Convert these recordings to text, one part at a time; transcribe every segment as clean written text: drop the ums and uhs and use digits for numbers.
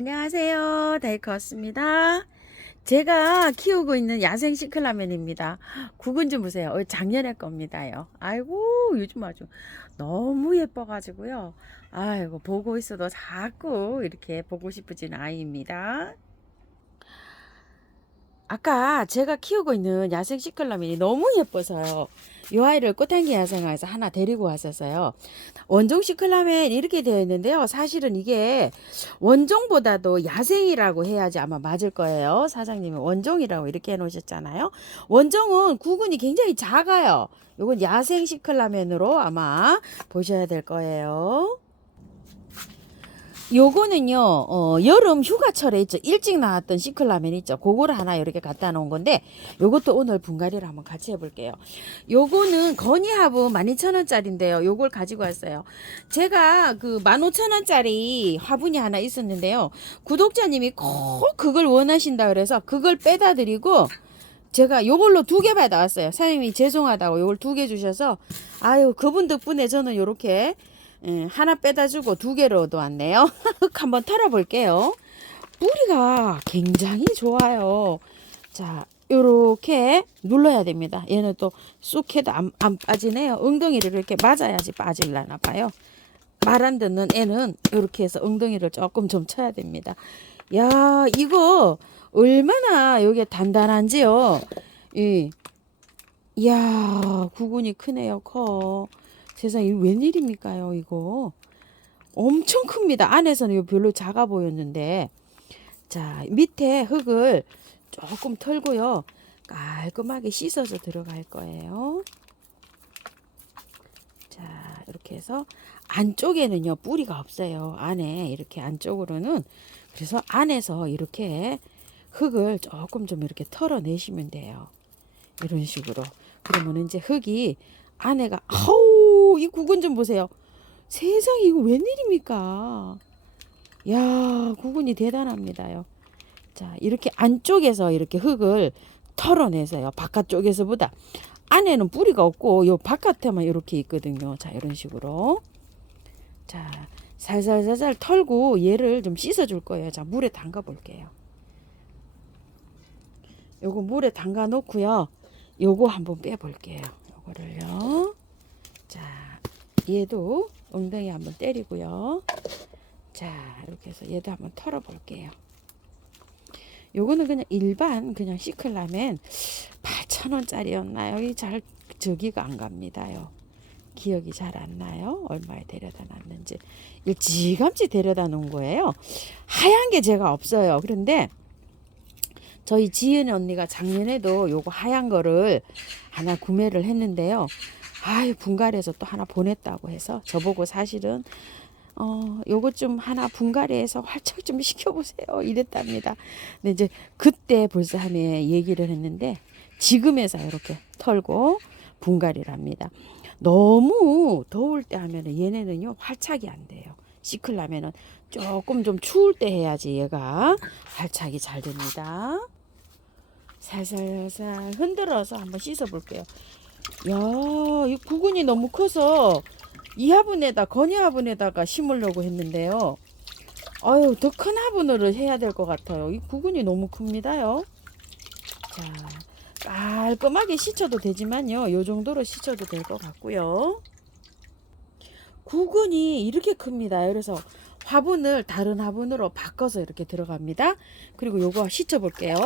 안녕하세요. 다이커스입니다. 제가 키우고 있는 야생 시클라멘입니다. 국은 좀 보세요. 작년에 겁니다요. 아이고, 요즘 아주 너무 예뻐가지고요. 아이고, 보고 있어도 자꾸 이렇게 보고 싶어지는 아이입니다. 아까 제가 키우고 있는 야생 시클라멘이 너무 예뻐서요. 이 아이를 꽃향기 야생화에서 하나 데리고 왔었어요. 원종 시클라멘 이렇게 되어 있는데요. 사실은 이게 원종보다도 야생이라고 해야지 아마 맞을 거예요. 사장님이 원종이라고 이렇게 해놓으셨잖아요. 원종은 구근이 굉장히 작아요. 이건 야생 시클라멘으로 아마 보셔야 될 거예요. 요거는요, 여름 휴가철에 있죠. 일찍 나왔던 시클라멘 있죠. 그거를 하나 이렇게 갖다 놓은 건데, 요것도 오늘 분갈이를 한번 같이 해볼게요. 요거는 건의합은 12,000원짜리인데요. 요걸 가지고 왔어요. 제가 그 15,000원짜리 화분이 하나 있었는데요. 구독자님이 꼭 그걸 원하신다 그래서 그걸 빼다 드리고, 제가 요걸로 2개 받아왔어요. 사장님이 죄송하다고 요걸 2개 주셔서, 아유, 그분 덕분에 저는 요렇게 하나 빼다 주고 2개로 얻어왔네요. 흙 한번 털어볼게요. 뿌리가 굉장히 좋아요. 자, 요렇게 눌러야 됩니다. 얘는 또 쑥 해도 안 빠지네요. 엉덩이를 이렇게 맞아야지 빠질라나 봐요. 말 안 듣는 애는 이렇게 해서 엉덩이를 조금 좀 쳐야 됩니다. 야, 이거 얼마나 여기 단단한지요. 이야, 구근이 크네요, 커. 세상에, 이거 웬일입니까요, 이거? 엄청 큽니다. 안에서는 이거 별로 작아 보였는데. 자, 밑에 흙을 조금 털고요. 깔끔하게 씻어서 들어갈 거예요. 자, 이렇게 해서 안쪽에는요, 뿌리가 없어요. 안에, 이렇게 안쪽으로는. 그래서 안에서 이렇게 흙을 조금 좀 이렇게 털어내시면 돼요. 이런 식으로. 그러면 이제 흙이 안에가, 아우, 이 구근 좀 보세요. 세상에, 이거 웬일입니까? 야, 구근이 대단합니다요. 자, 이렇게 안쪽에서 이렇게 흙을 털어내세요. 바깥쪽에서보다. 안에는 뿌리가 없고, 요 바깥에만 이렇게 있거든요. 자, 이런 식으로. 자, 살살살살 털고 얘를 좀 씻어줄 거예요. 자, 물에 담가 볼게요. 요거 물에 담가 놓고요. 요거 한번 빼볼게요. 요거를요. 자, 얘도 엉덩이 한번 때리고요. 자, 이렇게 해서 얘도 한번 털어볼게요. 요거는 그냥 일반 그냥 시클라멘 8,000원짜리였나요? 잘 저기가 안 갑니다요. 기억이 잘 안 나요. 얼마에 데려다 놨는지. 일찌감치 데려다 놓은 거예요. 하얀 게 제가 없어요. 그런데 저희 지은 언니가 작년에도 요거 하얀 거를 하나 구매를 했는데요. 아유, 분갈이해서 또 하나 보냈다고 해서 저보고 사실은 요거 좀 하나 분갈이해서 활착 좀 시켜보세요 이랬답니다. 근데 이제 그때 벌써 하네 얘기를 했는데 지금에서 이렇게 털고 분갈이를 합니다. 너무 더울 때 하면은 얘네는요 활착이 안 돼요. 시클라면은 조금 좀 추울 때 해야지 얘가 활착이 잘 됩니다. 살살살 흔들어서 한번 씻어 볼게요. 야, 이 구근이 너무 커서 이 화분에다 건이 화분에다가 심으려고 했는데요. 아유, 더 큰 화분으로 해야 될 것 같아요. 이 구근이 너무 큽니다요. 자, 깔끔하게 씻어도 되지만요. 요 정도로 씻어도 될 것 같고요. 구근이 이렇게 큽니다. 그래서 화분을 다른 화분으로 바꿔서 이렇게 들어갑니다. 그리고 요거 씻어 볼게요.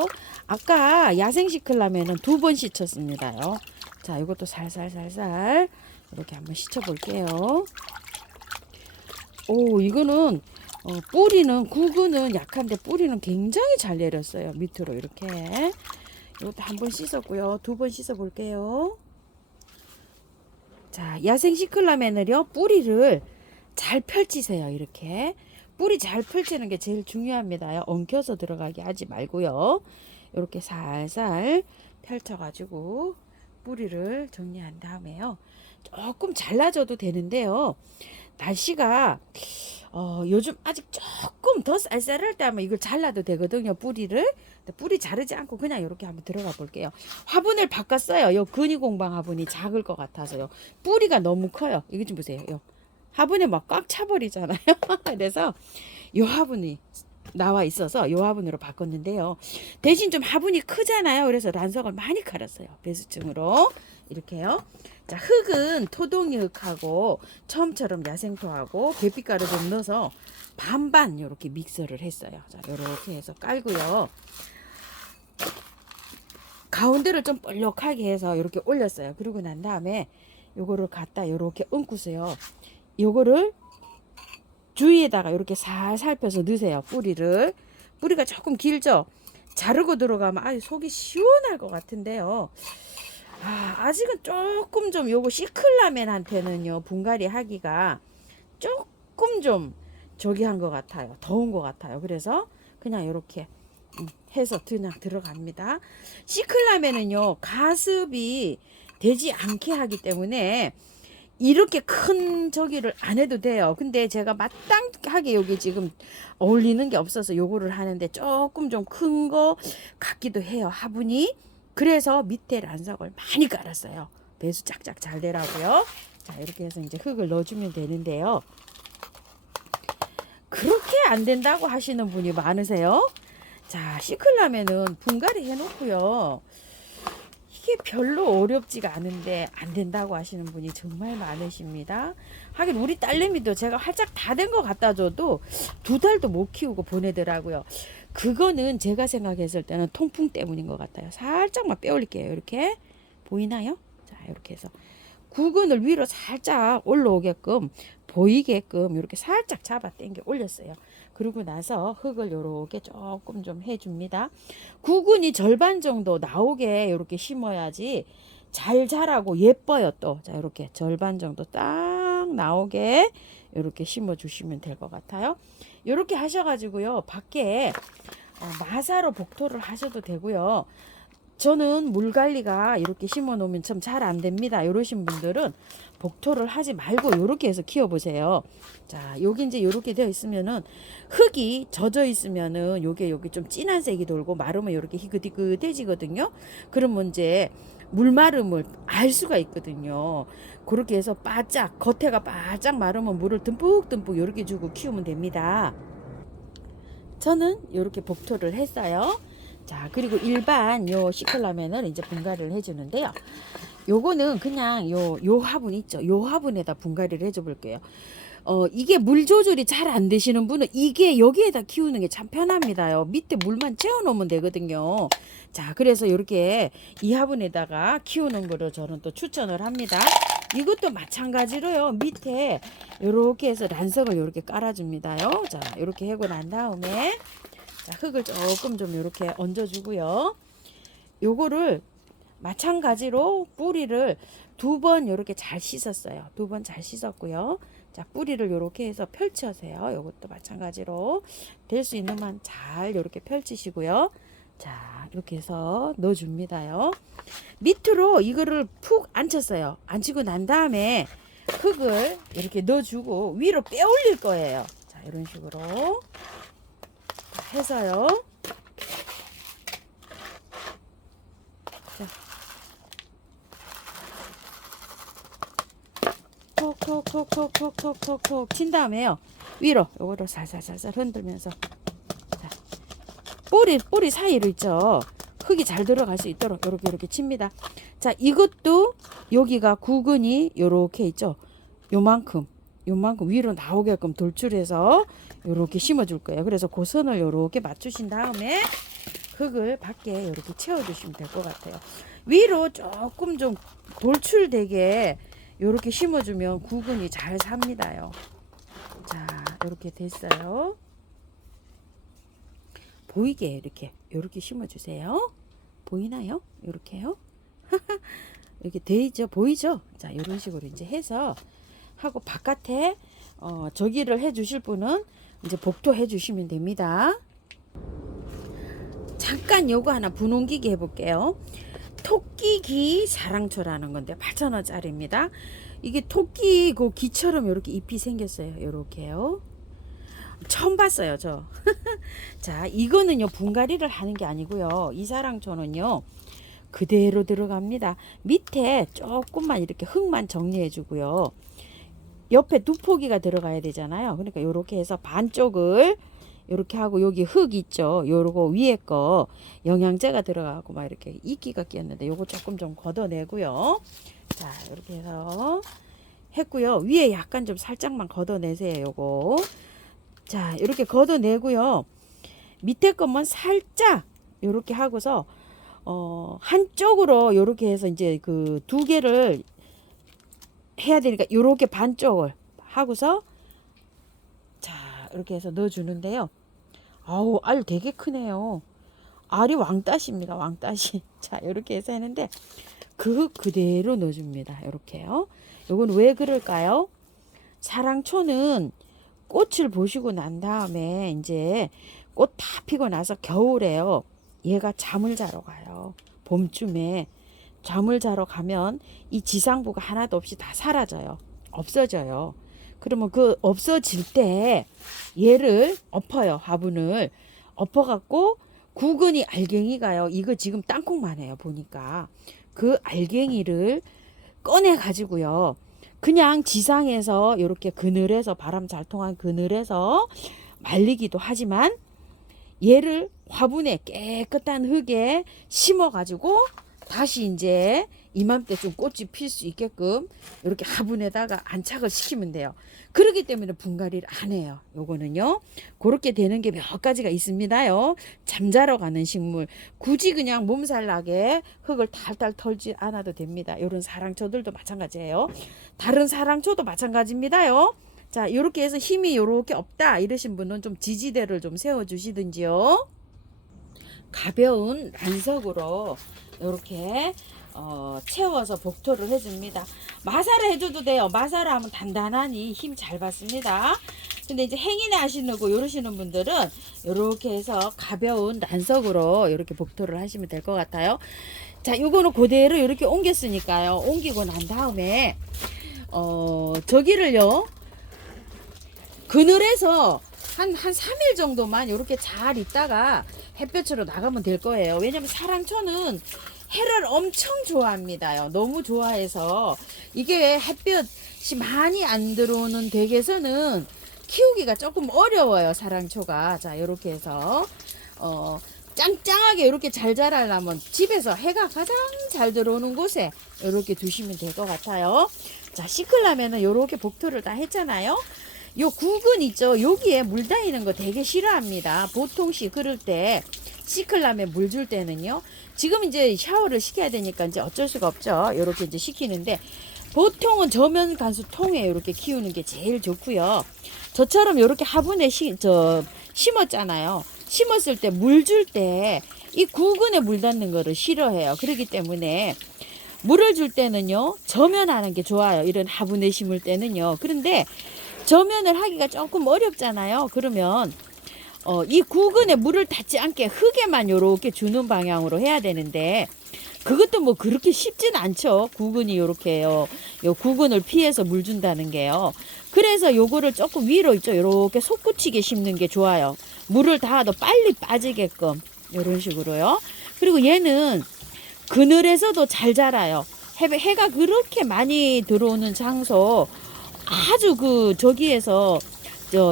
아까 야생 시클라멘은 2번 씻었습니다요. 자, 이것도 살살살살 이렇게 한번 씻어 볼게요. 오, 이거는 뿌리는 구근은 약한데 뿌리는 굉장히 잘 내렸어요. 밑으로 이렇게. 이것도 한번 씻었고요. 2번 씻어 볼게요. 자, 야생 시클라멘을요, 뿌리를 잘 펼치세요. 이렇게. 뿌리 잘 펼치는 게 제일 중요합니다. 엉켜서 들어가게 하지 말고요. 이렇게 살살 펼쳐가지고 뿌리를 정리한 다음에요. 조금 잘라줘도 되는데요. 날씨가 요즘 아직 조금 더 쌀쌀할 때 하면 이걸 잘라도 되거든요. 뿌리를. 뿌리 자르지 않고 그냥 이렇게 한번 들어가 볼게요. 화분을 바꿨어요. 요 근이공방 화분이 작을 것 같아서요. 뿌리가 너무 커요. 이거 좀 보세요. 요 화분에 막 꽉 차버리잖아요. 그래서 요 화분이 나와 있어서 요 화분으로 바꿨는데요. 대신 좀 화분이 크잖아요. 그래서 란석을 많이 갈았어요. 배수증으로. 이렇게요. 자, 흙은 토동이 흙하고 처음처럼 야생토하고 계피가루 좀 넣어서 반반 이렇게 믹서를 했어요. 자, 이렇게 해서 깔고요. 가운데를 좀 볼록하게 해서 이렇게 올렸어요. 그리고 난 다음에 요거를 갖다 이렇게 얹고서요. 요거를 주위에다가 이렇게 살살 펴서 넣으세요. 뿌리가 조금 길죠. 자르고 들어가면 아주 속이 시원할 것 같은데요. 아직은 조금 좀 요거 시클라멘한테는요 분갈이 하기가 조금 좀 저기 한 것 같아요. 더운 것 같아요. 그래서 그냥 이렇게 해서 그냥 들어갑니다. 시클라멘은요 가습이 되지 않게 하기 때문에 이렇게 큰 저기를 안 해도 돼요. 근데 제가 마땅하게 여기 지금 어울리는 게 없어서 요거를 하는데 조금 좀 큰 거 같기도 해요. 화분이. 그래서 밑에 란석을 많이 깔았어요. 배수 짝짝 잘 되라고요. 자, 이렇게 해서 이제 흙을 넣어주면 되는데요. 그렇게 안 된다고 하시는 분이 많으세요. 자, 시클라멘은 분갈이 해놓고요. 이게 별로 어렵지가 않은데 안 된다고 하시는 분이 정말 많으십니다. 하긴 우리 딸내미도 제가 활짝 다 된 거 갖다 줘도 2달도 못 키우고 보내더라고요. 그거는 제가 생각했을 때는 통풍 때문인 것 같아요. 살짝만 빼올릴게요. 이렇게 보이나요? 자, 이렇게 해서 구근을 위로 살짝 올라오게끔 보이게끔 이렇게 살짝 잡아 당겨 올렸어요. 그리고 나서 흙을 이렇게 조금 좀 해줍니다. 구근이 절반 정도 나오게 이렇게 심어야지 잘 자라고 예뻐요. 또 자, 이렇게 절반 정도 딱 나오게 이렇게 심어 주시면 될 것 같아요. 이렇게 하셔가지고요 밖에 마사로 복토를 하셔도 되고요. 저는 물 관리가 이렇게 심어 놓으면 좀 잘 안 됩니다. 이러신 분들은 복토를 하지 말고 이렇게 해서 키워 보세요. 자, 여기 이제 이렇게 되어 있으면은 흙이 젖어 있으면은 요게 여기 좀 진한 색이 돌고 마르면 이렇게 희끗희끗해지거든요. 그러면 이제 물 마름을 알 수가 있거든요. 그렇게 해서 바짝 겉에가 바짝 마르면 물을 듬뿍듬뿍 이렇게 주고 키우면 됩니다. 저는 이렇게 복토를 했어요. 자, 그리고 일반 요 시클라멘을 이제 분갈이를 해주는데요. 요거는 그냥 요 화분 있죠. 요 화분에다 분갈이를 해줘 볼게요. 이게 물 조절이 잘 안 되시는 분은 이게 여기에다 키우는 게 참 편합니다요. 밑에 물만 채워 놓으면 되거든요. 자, 그래서 이렇게 이 화분에다가 키우는 거를 저는 또 추천을 합니다. 이것도 마찬가지로요. 밑에 이렇게 해서 란석을 이렇게 깔아줍니다요. 자, 이렇게 하고 난 다음에 자, 흙을 조금 좀 이렇게 얹어주고요. 요거를 마찬가지로 뿌리를 2번 이렇게 잘 씻었어요. 2번 잘 씻었고요. 자, 뿌리를 이렇게 해서 펼쳐세요. 요것도 마찬가지로 될 수 있는 만 잘 이렇게 펼치시고요. 자, 이렇게 해서 넣어줍니다요. 밑으로 이거를 푹 앉혔어요. 앉히고 난 다음에 흙을 이렇게 넣어주고 위로 빼 올릴 거예요. 자, 이런 식으로 해서요. 자, 톡톡톡톡톡톡톡톡 친 다음에요. 위로 요거를 살살살살 흔들면서 자, 뿌리 사이로 있죠. 흙이 잘 들어갈 수 있도록 이렇게 칩니다. 자, 이것도 여기가 구근이 요렇게 있죠. 요만큼 위로 나오게끔 돌출해서 요렇게 심어줄 거예요. 그래서 그 선을 요렇게 맞추신 다음에 흙을 밖에 이렇게 채워주시면 될 것 같아요. 위로 조금 좀 돌출되게 이렇게 심어주면 구근이 잘 삽니다요. 자, 이렇게 됐어요. 보이게 이렇게 심어주세요. 보이나요? 이렇게요. 이렇게 돼있죠? 보이죠? 자, 이런 식으로 이제 해서 하고 바깥에 저기를 해주실 분은 이제 복토 해주시면 됩니다. 잠깐 요거 하나 분홍기기 해볼게요. 토끼기 사랑초라는 건데 8,000원짜리입니다. 이게 토끼 그 기처럼 이렇게 잎이 생겼어요. 이렇게요. 처음 봤어요, 저. 자, 이거는요 분갈이를 하는 게 아니고요. 이 사랑초는요 그대로 들어갑니다. 밑에 조금만 이렇게 흙만 정리해 주고요. 옆에 2포기가 들어가야 되잖아요. 그러니까 이렇게 해서 반쪽을 요렇게 하고 여기 흙 있죠. 요거 위에 거 영양제가 들어가고 막 이렇게 이끼가 끼었는데 요거 조금 좀 걷어내고요. 자, 이렇게 해서 했고요. 위에 약간 좀 살짝만 걷어내세요. 요거. 자, 이렇게 걷어내고요. 밑에 것만 살짝 요렇게 하고서 한쪽으로 요렇게 해서 이제 그 두 개를 해야 되니까 요렇게 반쪽을 하고서 자, 이렇게 해서 넣어 주는데요. 아우, 알 되게 크네요. 알이 왕따시입니다. 왕따시. 자, 이렇게 해서 했는데 그대로 넣어줍니다. 이렇게요. 요건 왜 그럴까요? 사랑초는 꽃을 보시고 난 다음에 이제 꽃 다 피고 나서 겨울에요. 얘가 잠을 자러 가요. 봄쯤에 잠을 자러 가면 이 지상부가 하나도 없이 다 사라져요. 없어져요. 그러면 그 없어질 때 얘를 엎어요. 화분을 엎어갖고 구근이 알갱이가요. 이거 지금 땅콩만 해요. 보니까 그 알갱이를 꺼내 가지고요. 그냥 지상에서 이렇게 그늘에서 바람 잘 통한 그늘에서 말리기도 하지만 얘를 화분에 깨끗한 흙에 심어 가지고 다시 이제 이맘때쯤 꽃이 필 수 있게끔 이렇게 화분에다가 안착을 시키면 돼요. 그렇기 때문에 분갈이를 안 해요. 요거는요. 그렇게 되는 게 몇 가지가 있습니다요. 잠자러 가는 식물. 굳이 그냥 몸살나게 흙을 탈탈 털지 않아도 됩니다. 요런 사랑초들도 마찬가지예요. 다른 사랑초도 마찬가지입니다요. 자, 요렇게 해서 힘이 요렇게 없다 이러신 분은 좀 지지대를 좀 세워 주시든지요. 가벼운 란석으로 이렇게 채워서 복토를 해줍니다. 마사를 해줘도 돼요. 마사를 하면 단단하니 힘 잘 받습니다. 근데 이제 행인에 하시고 이러시는 분들은 이렇게 해서 가벼운 란석으로 이렇게 복토를 하시면 될 것 같아요. 자, 요거는 그대로 이렇게 옮겼으니까요. 옮기고 난 다음에 저기를요 그늘에서 한 3일 정도만 이렇게 잘 있다가 햇볕으로 나가면 될 거예요. 왜냐면 사랑초는 해를 엄청 좋아합니다요. 너무 좋아해서 이게 햇볕이 많이 안 들어오는 댁에서는 키우기가 조금 어려워요. 사랑초가. 자, 이렇게 해서 짱짱하게 이렇게 잘 자라려면 집에서 해가 가장 잘 들어오는 곳에 이렇게 두시면 될 것 같아요. 자, 시클라면은 이렇게 복토를 다 했잖아요. 요 구근 있죠. 여기에 물 다니는 거 되게 싫어합니다. 보통 그럴 때 시클라면 물 줄 때는요. 지금 이제 샤워를 시켜야 되니까 이제 어쩔 수가 없죠. 요렇게 이제 시키는데 보통은 저면 간수 통에 이렇게 키우는 게 제일 좋고요. 저처럼 요렇게 화분에 심었잖아요. 심었을 때 물 줄 때 이 구근에 물 닿는 거를 싫어해요. 그렇기 때문에 물을 줄 때는요. 저면하는 게 좋아요. 이런 화분에 심을 때는요. 그런데 저면을 하기가 조금 어렵잖아요. 그러면 이 구근에 물을 닿지 않게 흙에만 요렇게 주는 방향으로 해야 되는데 그것도 뭐 그렇게 쉽진 않죠. 구근이 요렇게요. 요 구근을 피해서 물 준다는 게요. 그래서 요거를 조금 위로 있죠. 요렇게 솟구치게 심는 게 좋아요. 물을 닿아도 빨리 빠지게끔 요런 식으로요. 그리고 얘는 그늘에서도 잘 자라요. 해가 그렇게 많이 들어오는 장소 아주 저기에서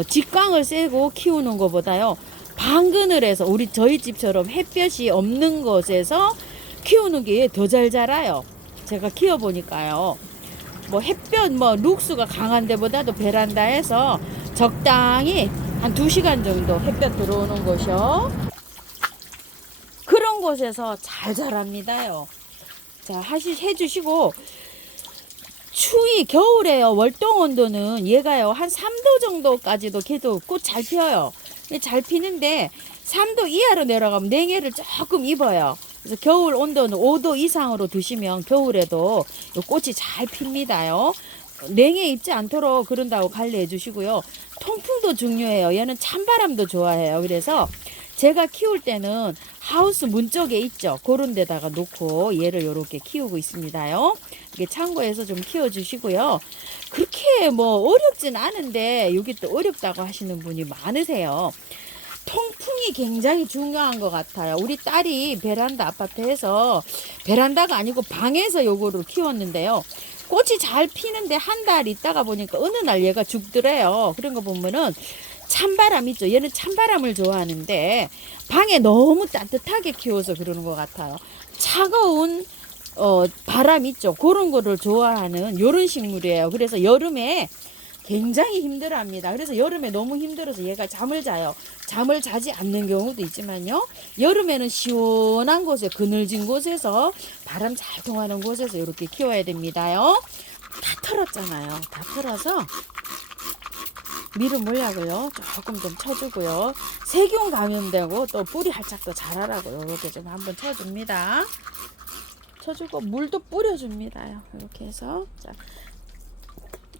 직광을 쐬고 키우는 것보다요. 방그늘에서 저희 집처럼 햇볕이 없는 곳에서 키우는 게 더 잘 자라요. 제가 키워보니까요. 뭐 햇볕 룩스가 강한 데보다도 베란다에서 적당히 한 2시간 정도 햇볕 들어오는 곳이요. 그런 곳에서 잘 자랍니다요. 자, 해주시고 겨울에요. 월동 온도는 얘가요. 한 3도 정도까지도 걔도 꽃 잘 피어요. 잘 피는데 3도 이하로 내려가면 냉해를 조금 입어요. 그래서 겨울 온도는 5도 이상으로 두시면 겨울에도 요 꽃이 잘 핍니다요. 냉해 입지 않도록 그런다고 관리해 주시고요. 통풍도 중요해요. 얘는 찬바람도 좋아해요. 그래서 제가 키울 때는 하우스 문 쪽에 있죠. 그런 데다가 놓고 얘를 이렇게 키우고 있습니다요. 이게 창고에서 좀 키워주시고요. 그렇게 어렵진 않은데 여기 또 어렵다고 하시는 분이 많으세요. 통풍이 굉장히 중요한 것 같아요. 우리 딸이 베란다 아파트에서 베란다가 아니고 방에서 요거를 키웠는데요. 꽃이 잘 피는데 한 달 있다가 보니까 어느 날 얘가 죽더래요. 그런 거 보면은 찬바람 있죠. 얘는 찬바람을 좋아하는데 방에 너무 따뜻하게 키워서 그러는 것 같아요. 차가운 바람 있죠. 그런 거를 좋아하는 요런 식물이에요. 그래서 여름에 굉장히 힘들어합니다. 그래서 여름에 너무 힘들어서 얘가 잠을 자요. 잠을 자지 않는 경우도 있지만요. 여름에는 시원한 곳에 그늘진 곳에서 바람 잘 통하는 곳에서 이렇게 키워야 됩니다요. 다 털었잖아요. 다 털어서 미름 물약을요 조금 좀 쳐주고요. 세균 감염되고 또 뿌리 활착도 잘하라고 이렇게 좀 한번 쳐줍니다. 쳐주고 물도 뿌려줍니다요. 이렇게 해서 자,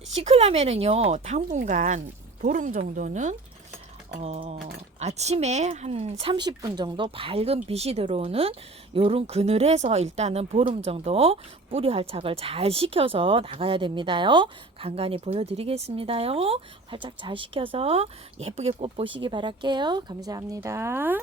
시클라멘은요 당분간 보름 정도는 아침에 한 30분 정도 밝은 빛이 들어오는 요런 그늘에서 일단은 보름 정도 뿌리 활착을 잘 시켜서 나가야 됩니다요. 간간히 보여드리겠습니다요. 활착 잘 시켜서 예쁘게 꽃 보시기 바랄게요. 감사합니다.